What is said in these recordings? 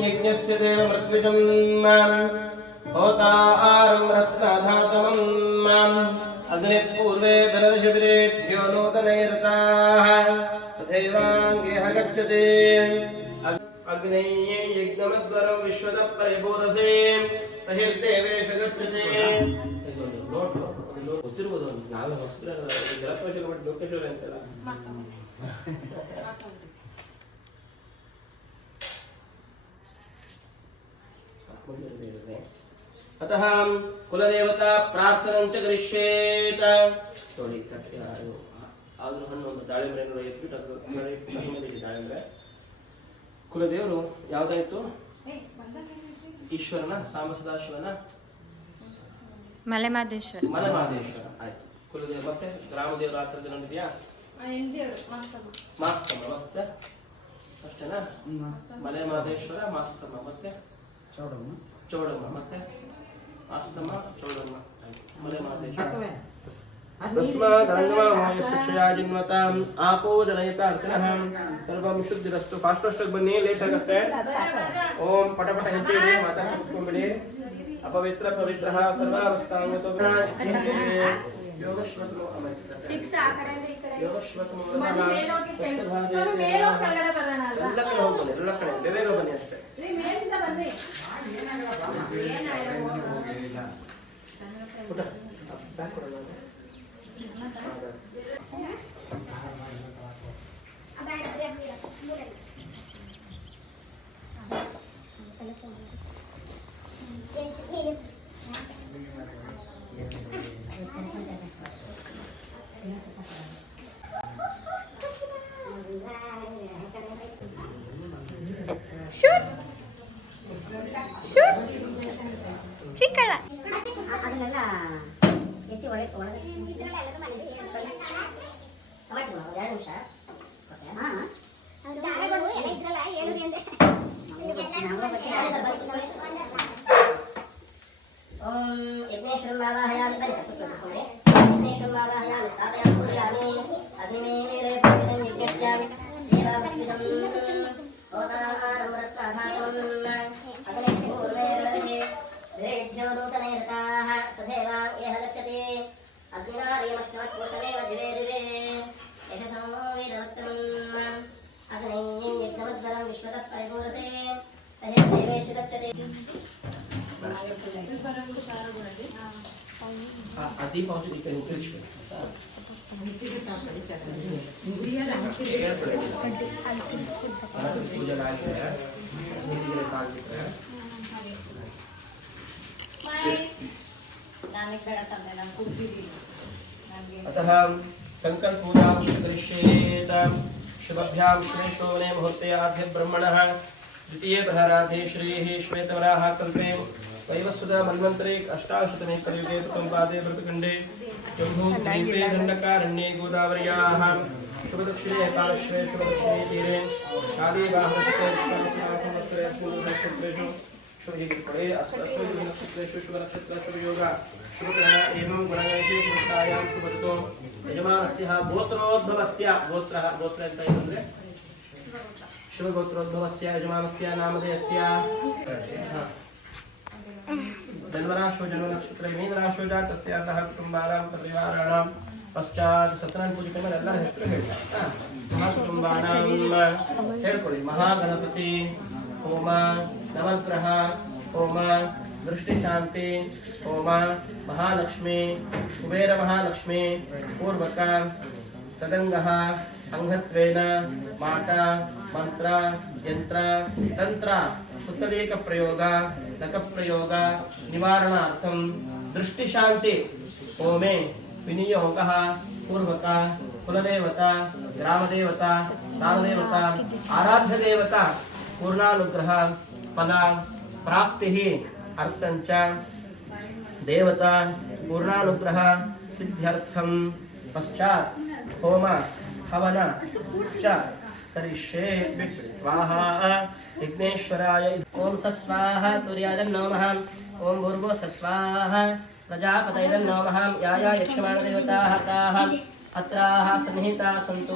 यज्ञस्य देव मृत्युजम् होतारं रत्नधातमम् अग्नि पूर्वे धनर्षिद्रेभ्यो नूतनैरताः तथैवाङ्गेह गच्छति अग्नेये यज्ञमद्वरं विश्वतः परिपूरसे तहिर्देवेश गच्छति ನಾವೇ ಹೊಸಬ್ರ ಜಲಪ್ರವೇಶ ಮಾಡಿ ಲೋಕೇಶ್ವರ ಅಂತಲ್ಲ अतः कुलदेवता प्रार्थना च करिष्येत ನೋಡಿ ಆದರೂ ಹಣ್ಣು ದಾಳಿಂಬೆಯನ್ನು ಎತ್ತಿಟ್ಟು ದಾಳಿಂಬೆ ಕುಲದೇವರು ಯಾವುದಾಯ್ತು ಈಶ್ವರನ ಸಾಂಬಸದಾಶಿವನ ಮಲೆಮಹದೇಶ್ವರ ಆಯ್ತು ಕುಲದೇವ ಮತ್ತೆ ಗ್ರಾಮದೇವರ ಹತ್ರ ನೋಡಿದ್ಯಾ ಮಾಸ್ತಮ್ಮ ಮತ್ತೆ ಅಷ್ಟೇನಾ ಮಲೆಮಹದೇಶ್ವರ ಮಾಸ್ತಮ್ಮ ಮತ್ತೆ ಚೌಡಮ್ಮ ಮತ್ತೆ ಮಾಸ್ತಮ್ಮ ಚೌಡಮ್ಮ ಮಲೆಮಹದೇಶ್ವರ तस्मात् शिक्षया जिन्वताम् आपो जनयता अर्चनः सर्वं शुद्धिरस्तु फास्ट बन्नी लेट आगತ್ತೆ ओम पटपट हेच्चिडि माता ಕೂತ್ಕೊಂಡ್ಬಿಡಿ अपवित्र पवित्रः सर्वावस्थांगतो योगश्वतो ಶಿಕ್ಷ ಆ ಕಡೆ ಈ ಕಡೆ ಯೋಗಶ್ವतो ಮನೆ ಮೇಲೋಗಿ ಸ್ವಲ್ಪ ಮೇಲೋಗಿ ಕೆಳಗಡೆ ಬರೋಣ ಅಲ್ವಾ ಎಲ್ಲ ಕಡೆ ಹೋಗ್ಬನ್ನಿ ಎಲ್ಲ ಕಡೆ ಬೇಗ ಬನ್ನಿ ಅಷ್ಟೇ ರೀ ಮೇಲಿಂದ ಬನ್ನಿ ಪುಟ ಬ್ಯಾಕ್ ಕೊಡೋಣ ಶೂಟ್ ಶೂಟ್ ಚಿಕ್ಕಳ ಅದನ್ನೆಲ್ಲ ಎತ್ತಿ ಒಳಗೆ ಒಳಗೆ ಎರಡು ನಿಮಿಷ ಓಂ ಯಜ್ಞೇಶ್ವರಂ ಆವಾಹಯಾಮಿ ಪರಿಸತ್ಪುತ್ರೆ ಯಜ್ಞೇಶ್ವರಂ ಆವಾಹಯಾಮಿ ಸ್ಥಾಪಯಾಮಿ ಪೂಜಯಾಮಿ ಅಗ್ನಿಮೇಲೆ ಪೂಜನಂ ಯಜ್ಞಸ್ಯ ದೇವಾವೃತ್ತಿನಂ ಓತಾಹಾರಂ ರತ್ನಾಧಾತಂ ಅಗ್ನೇ ಪೂರ್ವೇ ರೇಭ್ಯೋ ನೂತನೈರತಾಃ ಸದೇವಾ ಯಹ ಗಚ್ಚತಿ अग्निनारीमष्टमत्कोशमेव दिवे दिवे यशसो वीरवत्तमम् अग्नेयं यज्ञमद्वरं विश्वतः परिपूरसे तहिर्देवेषु गच्छति अति पहुंचने के लिए अतः संकल्प पूजा करिष्येत शुभभ्यां श्रेष्ठोने मुहूर्ते आद्य ब्रह्मणः द्वितीय प्रहराधे श्रीः श्वेतवराह कल्पे वैवस्वता मन्वन्तरे अष्टादशतमे कलियुगे प्रथमपादे भरतखण्डे जम्बूद्वीपे दण्डकारण्ये गोदावर्याः शुभदक्षिणे पार्श्वे शुभदक्षिणे तीरे कालीवाहनशते विश्वासनाथमस्तरेषु शुभयुगे नक्षत्रेषु शुभनक्षत्र शुभयोग शुभग्रह एवं गुणगणेषु शुभतायां शुभऋतौ यजमानस्य गोत्रोद्भवस्य गोत्रः गोत्र ಅಂತ ಏನಂದ್ರೆ शुभगोत्रोद्भवस्य यजमानस्य नामधेयस्य जन्मराशो जन्मनक्षत्र मीनराशो जातस्यातः कुटुम्बानां परिवाराणां पश्चात् सत्यनारायण पूजे ಮೇಲೆ ಎಲ್ಲರ ಹೆಸರು ಹೇಳಿ ಮಹಾಕುಟುಂಬಾನಾಂ ಹೇಳ್ಕೊಳ್ಳಿ ಮಹಾಗಣಪತಿ ಹೋಮ नवग्रह होम दृष्टि शांति होम महालक्ष्मी कुबेर महालक्ष्मी पूर्वक तदंगः अंगत्वेन माटा मंत्र यंत्र तंत्र पुत्तलीक प्रयोग नक प्रयोग निवारणार्थं दृष्टि शांति होमे विनियोगः पूर्वक कुलदेवता ग्रामदेवता स्थानदेवता आराध्य देवता पूर्णानुग्रह फल प्राप्ति अर्थंच देवता पूर्णानुग्रह सिद्ध्यर्थं पश्चात् होम हवन च करिष्ये स्वाहा विघ्नेश्वराय ओम स्वाहा सूर्याय नमः ओम भूर्भुवः स्वाहा प्रजापतये नमः या यक्षमाणदेवताः ताः अत्राः सन्निहिताः सन्तु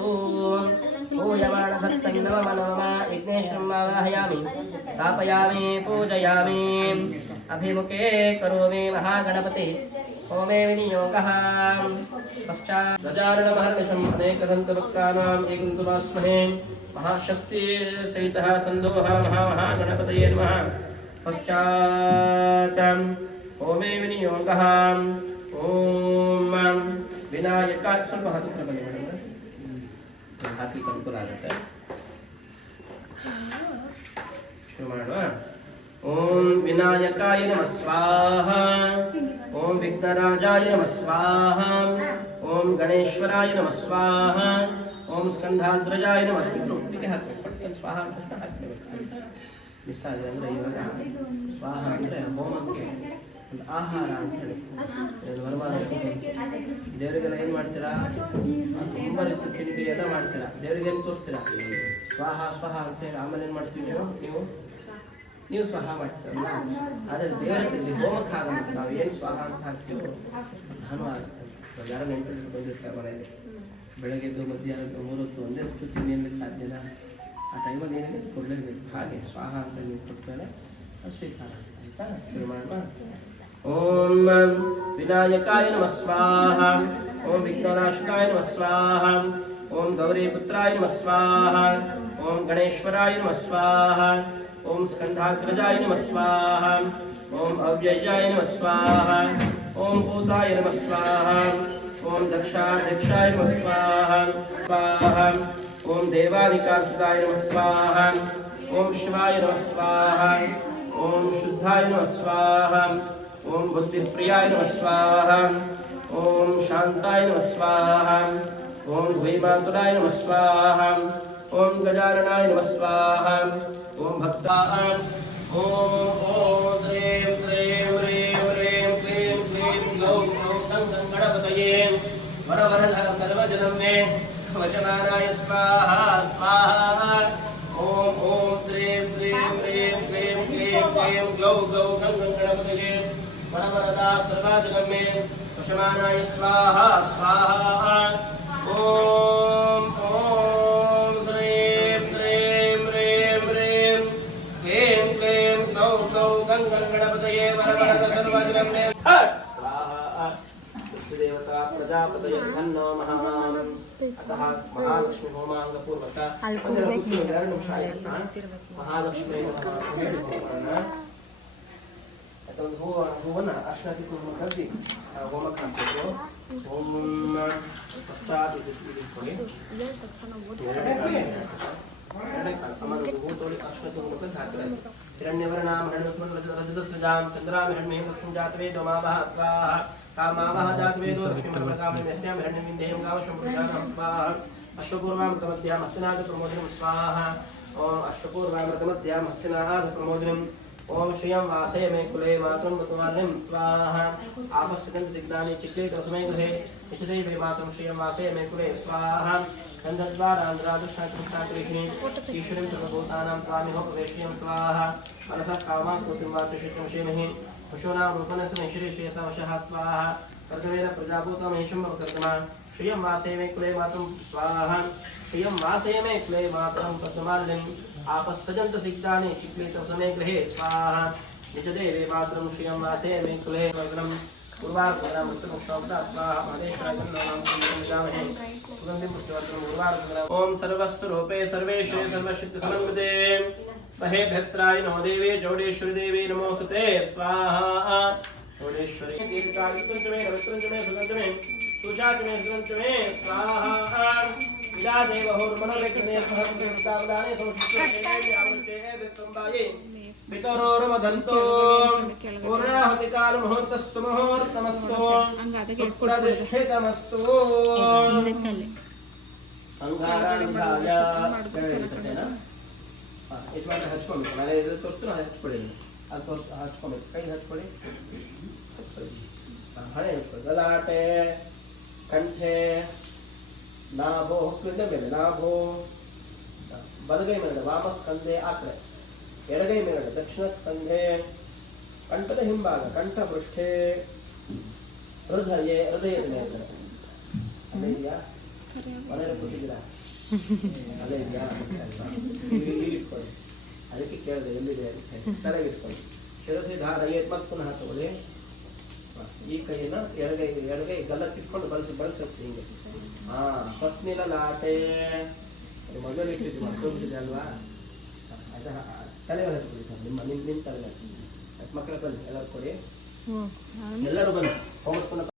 पूयमाणभक्तं नमः नमः विघ्नेश्वरं आवाहयामि स्थापयामि पूजयामि अभिमुखे करोमि महागणपति होमे विनियोगः पश्चात् गजाननमहर्निशम् अनेकदन्तवक्त्राणाम् एकन्तुमास्महे महाशक्तिसहितः सन्दोहः महागणपतये नमः पश्चात् होमे विनियोगः ओम विनायकाय ಸ್ವಲ್ಪ ಹಾಕಿ ಬನ್ನಿ ಮೇಡಮ್ ಹಾಕಿ ಅನುಕೂಲ ಆಗುತ್ತೆ ಶುರು ಮಾಡೋಣ ಓಂ ವಿನಾಯಕಾಯ ನಮಃ ಸ್ವಾಹಾ ಓಂ ವಿಘ್ನರಾಜಾಯ ನಮಃ ಸ್ವಾಹಾ ಓಂ ಗಣೇಶ್ವರಾಯ ನಮಃ ಸ್ವಾಹಾ ಓಂ ಸ್ಕಂಧಾಗ್ರಜಾಯ ನಮಃ ಸ್ವಾಹಾ ಹಾಕಿ ಸ್ವಾಹ ಅಂತ ಹಾಕಬೇಕು ಮಿಸ್ ಆಗಿದೆ ಅಂದರೆ ಇವಾಗ ಸ್ವಾಹ ಅಂದರೆ ಹೋಮಕ್ಕೆ ಒಂದು ಆಹಾರ ಅಂತ ಹೇಳಿ ವರಮಾನ ದೇವರಿಗೆಲ್ಲ ಏನು ಮಾಡ್ತೀರಾ ತುಂಬ ರೀತಿ ತಿಂಡಿ ಎಲ್ಲ ಮಾಡ್ತೀರಾ ದೇವರಿಗೆ ಏನು ತೋರಿಸ್ತೀರಾ ಸ್ವಾಹ ಸ್ವಾಹ ಅಂತ ಹೇಳಿ ಆಮೇಲೆ ಏನು ಮಾಡ್ತೀವಿ ನೀವು ಸ್ವಾಹ ಮಾಡ್ತೀರಲ್ಲ ಆದರೆ ದೇವರಿಗೆ ಹೋಮಕ್ಕೆ ಆಗಲ್ಲ ನಾವು ಏನು ಸ್ವಾಹ ಅಂತ ಹಾಕ್ತೀವೋ ಧನು ಆಗುತ್ತೆ ಯಾರೋ ನೆಂಟು ಬಂದಿರ್ತಾರೆ ಮನೆಯಲ್ಲಿ ಬೆಳಗ್ಗೆದ್ದು ಮಧ್ಯಾಹ್ನದ್ದು 3 ಹೊತ್ತು ಒಂದೇ ಹೊತ್ತು ತಿನ್ನಿರ್ಲಿಕ್ಕೆ ಸಾಧ್ಯನಾ ಆ ಟೈಮಲ್ಲಿ ಏನಿದೆ ಕೊಡಲೇಬೇಕು ಹಾಗೆ ಸ್ವಾಹ ಅಂತ ನೀವು ಕೊಡ್ತಾರೆ ಅದು ಸ್ವೀಕಾರ ಆಯಿತಾ ಶುರು ಮಾಡೋಣ ಓಂ ವಿನಾಯಕಾಯ ನಮಃ ಸ್ವಾಹಾ ಓಂ ವಿಘ್ನನಾಶಕಾಯ ನಮಃ ಸ್ವಾಹಾ ಓಂ ಗೌರೀಪುತ್ರಾಯ ನಮಃ ಸ್ವಾಹಾ ಓಂ ಗಣೇಶ್ವರಾಯ ನಮಃ ಸ್ವಾಹಾ ಓಂ ಸ್ಕಂಧಾಗ್ರಜಾಯ ನಮಃ ಸ್ವಾಹಾ ಓಂ ಅವ್ಯಯಾಯ ನಮಃ ಸ್ವಾಹಾ ಓಂ ಭೂತಾಯ ನಮಃ ಸ್ವಾಹಾ ಓಂ ದಕ್ಷಾಧ್ಯಕ್ಷಾಯ ನಮಃ ಸ್ವಾಹಾ ಸ್ವಾಹಾ ಓಂ ದೇವಾನಿಕಾಂಶಿತಾಯ ನಮಃ ಸ್ವಾಹಾ ಓಂ ಶಿವಾಯ ನಮಃ ಸ್ವಾಹಾ ಓಂ ಶುದ್ಧಾಯ ನಮಃ ಸ್ವಾಹಾ ಓಂ ಬುದ್ಧಿಪ್ರಿಯಾಯ ನಮಃ ಸ್ವಾಹಾ ಓಂ ಶಾಂತಾಯ ನಮಃ ಸ್ವಾಹಾ ಓಂ ದ್ವೈಮಾತುರಾಯ ನಮಃ ಸ್ವಾಹಾ ಓಂ ಗಜಾನನಾಯ ನಮಃ ಸ್ವಾಹಾ ಓಂ ಭಕ್ತಾಯ ಓಂ ಓಂ ಶ್ರೀಂ ಶ್ರೀಂ ಹ್ರೀಂ ಹ್ರೀಂ ಕ್ಲೀಂ ಕ್ಲೀಂ ಗ್ಲೌಂ ಗ್ಲೌಂ ಗಂ ಗಂ ಗಣಪತಯೇ ವರವರಧರ ಸರ್ವಜನಂ ಮೇ ವಶಮಾನಾಯ ಸ್ವಾಹಾ ಸ್ವಾಹಾ ಓಂ ಓಂ ಶ್ರೀಂ ಶ್ರೀಂ ಹ್ರೀಂ ಕ್ಲೀಂ ಕ್ಲೀಂ ಕ್ಲೀಂ ಗ್ಲೌಂ ಗ್ಲೌಂ ಗಂ ಗಂ ಗಣಪತಯೇ ವರವರಧರ ಸರ್ವಜನಂ ಮೇ ವಶಮಾನಾಯ ಸ್ವಾಹಾ ಸ್ವಾಹಾ ಓಂ ಓಂ ಶ್ರೀಂ ಶ್ರೀಂ ಹ್ರೀಂ ಹ್ರೀಂ ಕ್ಲೀಂ ಕ್ಲೀಂ ಗ್ಲೌಂ ಗ್ಲೌಂ ಗಂ ಗಂ ಗಣಪತಯೇ ವರವರಧರ ಸರ್ವಜನಂ ಮೇ ಸ್ವಾಹಾ ದೇವತಾ ಪ್ರಜಾಪತಯೇ ಧನ್ನೋ ಮಹಾನ್ अतः महालक्ष्मी होमांग पूर्वक महालक्ष्मी ಹೂವನ್ನ ಅರ್ಶನಾಗಿ ಕುಂಕುಮ ಕರೆದಿ ಹೋಮಕ್ಕೆ ಹಾಕಬೇಕು ಓಂ ಪಶ್ಚಾತ್ ಇಟ್ಕೊಳ್ಳಿ ಹೂ ತೋಳಿ ಅರ್ಶನ ಕುಂಕುಮ ಹಾಕಿದ್ರೆ ಹಿರಣ್ಯವರ್ಣಾಂ ರಜತಸ್ರಜಾಂ ಚಂದ್ರಾಂ ಹಿರಣ್ಯಂ ಲಕ್ಷ್ಮೀ ಜಾತವೇ ದಮಾವಹ ಸ್ವಾಹ कामावह जातवेदो लक्ष्मीमर्पकामि यस्यां हिरण्यविन्देयं गावशम्भुजानं स्वाहा अश्वपूर्वामृतमध्यां हस्तिनाथप्रमोदिनं स्वाहा ओम अश्वपूर्वामृतमध्यां हस्तिनाथप्रमोदिनं ओम श्रियं वासय मे कुले मातरं वतुवार्यं स्वाहा आपस्सिद्धं चित्ते तस्मै गृहे इच्छते वे मातरं श्रियं वासय मे कुले स्वाहा गन्धद्वारान्ध्रादुष्टाकृष्णाकृष्णे ईश्वरं सर्वभूतानां त्वामिहो प्रवेश्यं स्वाहा मनसः कामां कृतिं वा त्रिशिष्टं शेमहि पशूनां रूपनस्य नैश्वर्यशेतवशः स्वाहा कर्तवेन प्रजाभूतमहेशं कर्तमा श्रियं वासय मे कुले मातरं स्वाहा श्रियं वासय मे कुले मातरं कर्तमाल्यम् आपस्सजन्त सिक्तानि चिक्लेत समे गृहे स्वाहा निजदेवे मातरं श्रियं वासय मे कुले भद्रं पूर्वार्धं मुक्तमुक्तवता स्वाहा महेश्वराय नाम पूजयामहे सुगन्धिं पुष्टवर्धनं पूर्वार्धं ओम सर्वस्वरूपे सर्वेश्वरे सर्वसिद्धिसमन्विते सहे भद्राय नमो देवे चौडेश्वरी देवी नमोस्तुते स्वाहा चौडेश्वरी दीर्घकालिकं मे रवित्रं मे सुगन्धं मे तुषार मे सुगन्धं मे स्वाहा विदा देव होर्मनोरेकने सहस्रदाने सोचिते आवृते वित्तंबाये वितरोरमदन्तो पूर्णाहुतिकाल मुहूर्तस्सु मुहूर्तमस्तु सुप्रतिष्ठितमस्तु अंगारांधाय इस बार हच्कोमी मैंने इधर तोड़ना हच्कोड़ी अब तो हच्कोमी कहीं हच्कोड़ी हरे गलाटे कंठे नाभो हुक्मिंदे मेले नाभो ಬಲಗೈ ಮೇಲ್ಗಡೆ ವಾಮಸ್ಕಂಧೆ ಆ ಕಡೆ, ಎಡಗೈ ಮೇಲ್ಗಡೆ ದಕ್ಷಿಣ ಸ್ಕಂಧೆ, ಕಂಠದ ಹಿಂಭಾಗ ಕಂಠ ಪೃಷ್ಠೆ, ಹೃದಯದ ಮೇಲ್ಗಡೆ ಅಲ್ಲೇ ಇದೆಯಾ? ಮನೆಯಲ್ಲಿ ಕೊಟ್ಟಿದ್ದೀರಾ? ಅಲ್ಲೇ ಇದೆಯಾ? ಈಗ ಇಟ್ಕೊಳ್ಳಿ. ಅದಕ್ಕೆ ಕೇಳಿದೆ ಎಲ್ಲಿದೆ ಅಂತ. ತಲೆಗೆ ಇಟ್ಕೊಳ್ಳಿ. ಶಿರಸಿ ಧಾರಯೇತ್ ಮತ್ತು ಪುನಃ ತಗೊಳ್ಳಿ. ಈ ಕೈಯನ್ನ ಎಡಗೈ ಗಲ್ಲಕ್ಕಿಟ್ಕೊಂಡು ಬಳಸುತ್ತೆ ಹಿಂಗೆ. ಪತ್ನಿಲ ಲಾಟೆ ಮೊದಲು ಇಟ್ಟಿದ್ದು ಮತ್ತೊಂದಿದೆ ಅಲ್ವಾ? ತಲೆ ಮೇಲೆ ಹಚ್ಕೊಳ್ಳಿ ಸರ್. ನಿಮ್ಮ ತಲೆ ಮಕ್ಕಳ ಬನ್ನಿ, ಎಲ್ಲರೂ ಕೊಡಿ. ಎಲ್ಲರೂ ಬನ್ನಿ. ಹೋಗ್ಬಿಟ್ಟು ಪುನಃ